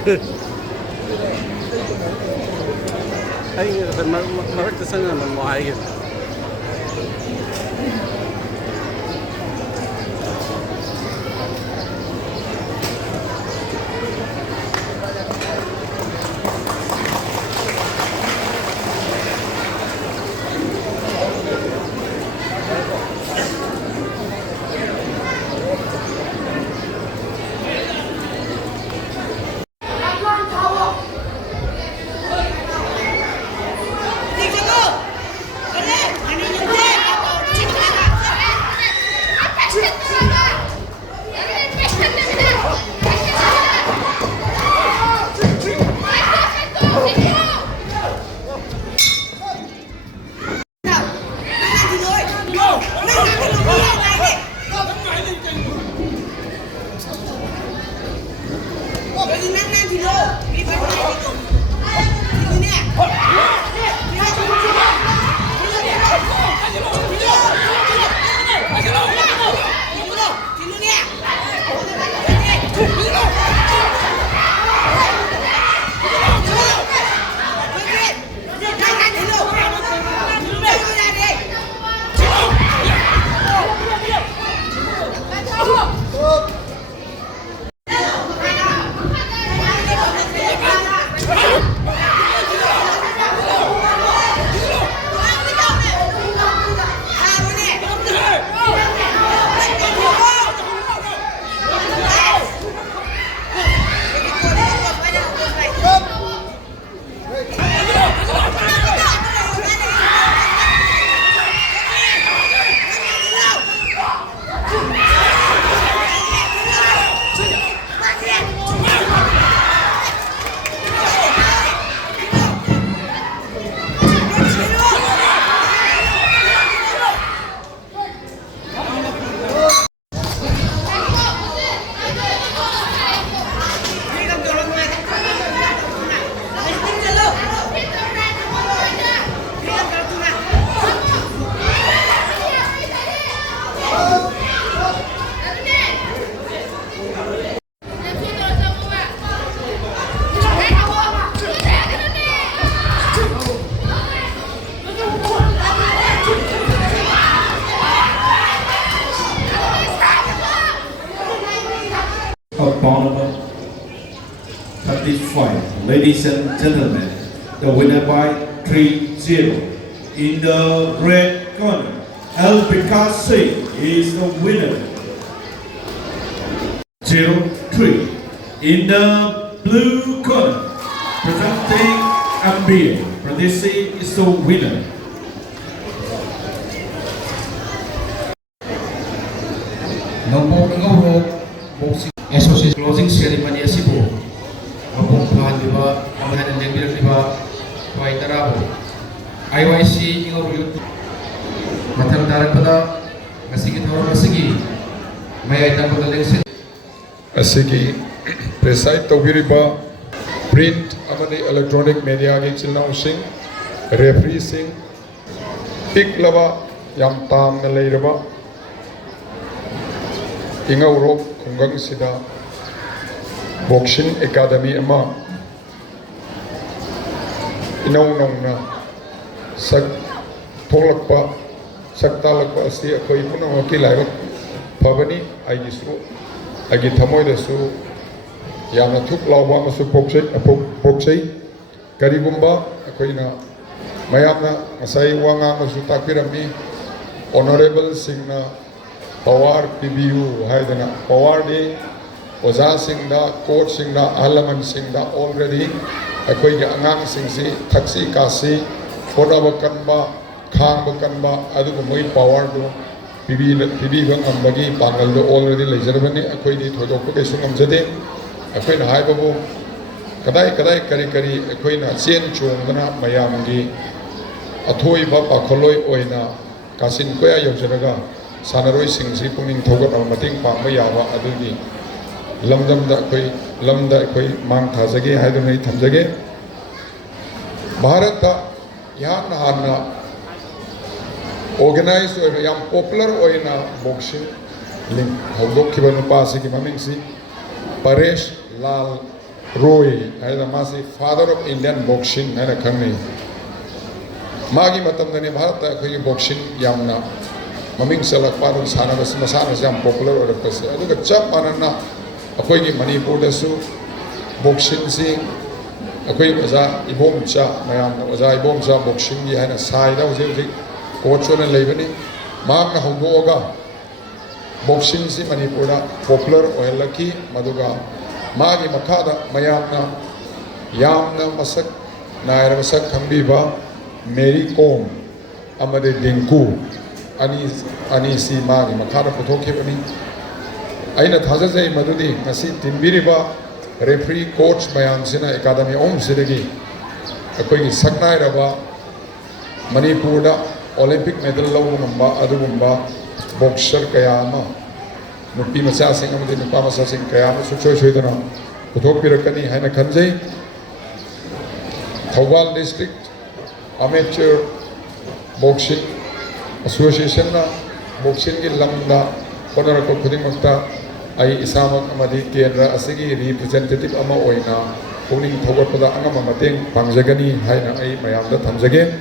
Ay, marakta sa nga man mo ay. Tournament 35. Ladies and gentlemen, the winner by 3-0. In the red corner, El Picasso is the winner. 0-3. In the blue corner, presenting Ambir, Pradesi is the winner. Associate closing ceremony asipo mapung pahaliba amahan lembir liba wai tarabo IYC ingo yut matang darat pada masigi thawar masigi may item pada election asigi preside tawiriba print amani electronic media gi chilna using referee sing pick laba yam tam na leiraba inga urok khungang sida boxing academy ama inau na sak tholakpa saktalakpa asi akhoi puna hoki laiba phabani aigi su agi thamoi da su yamna thuk lawba masu boxei karigumba akhoina mayamna ngasai wanga masu takirami honorable singna power PBU haidana power de oza singda coach singda alaman singda already akoi ga angang singsi thaksi kasi foda bakanba khang bakanba adu ko moi power do PB bang ambagi pangal do already lejarabani akoi di thodok ko kesu ngamjade akoi na hai babu kadai kari akoi na chen chung dana mayam gi athoi ba pakholoi oina kasin ko ya yojaraga sanaroi singsi puning thogat am mating pangba yawa adugi lamdamda akoi mang thajage haidunai thamjage bharatda yamna hanna organize oina yam popular oina boxing link hogok kiba nupa sigi mamingsi Paresh Lal Roy haina masi father of Indian boxing haina khangni magi matam dani bharat ta khoi boxing yamna maming salak parung sana bas masana jam popular or pase aduga chap manana akhoi gi manipur da su boxing si akhoi oza ibom cha mayam oza ibom cha boxing gi haina sai da uji coach ona leibani mak na hogoga boxing si manipur da popular oil laki maduga magi makhada mayamna yamna masak naira masak khambiba Mary Kom amade Dinku ani si magi makhada puthokibani aina thajajai madudi ngasi tinbiriba referee coach mayam sina academy om sidagi akoi gi saknai raba manipur da olympic medal lawu ngamba adugumba boxer kayama nupi macha sing amade nupa macha sing kayama suchoi soidana puthokpirakani haina khanjai Thoubal district amateur boxing association na boxing gi lamda honor ko khuding makta ai isamak amadi kendra asigi representative ama oina pungning thogot pada angama mateng pangjagani haina ai mayam da thamjage